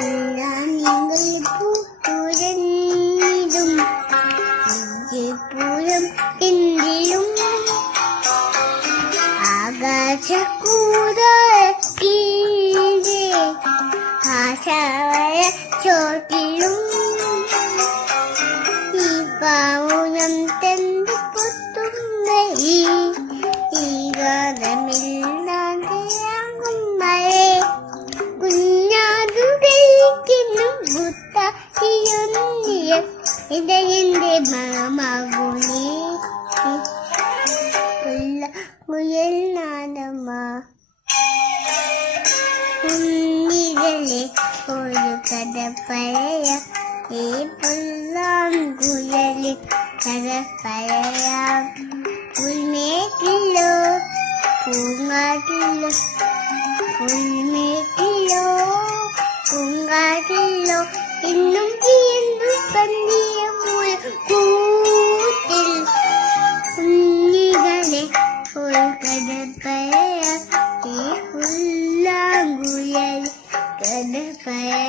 എല്ലാം നിങ്ങൾ പൂത്തുരഞ്ഞിടും പൂരം എന്തിലും ആകാശക്കൂടീരെ ആശായ ചോട്ടിലും ഈ പാവുനം തെന്ത് പൊത്തുന്ന ഈ ഗാനമില്ലാതെയാകും മഴേ കുഞ്ഞാതു കഴിക്കുന്നു ബുദ്ധിയൊന്നിയ ഇതെന്റെ മാമാകുലേ മുയൽ നാദമ്മ ഉണ്ണികളെ ഒരു കഥ പറയാം ഈ പുല്ലാങ്കുഴലി കഥ പറയാം പുൽമേട്ടിലോ പൂങ്കാട്ടിലോ പുൽമേട്ടിലോ പൂങ്കാട്ടിലോ എന്നും ചെയ്യുന്നു പന്തിയ കൂട്ടിൽ ഉണ്ണികളെ ഒരു കഥ പറയാം ഈ പുല്ലാങ്കുഴലി കഥ പറയാം.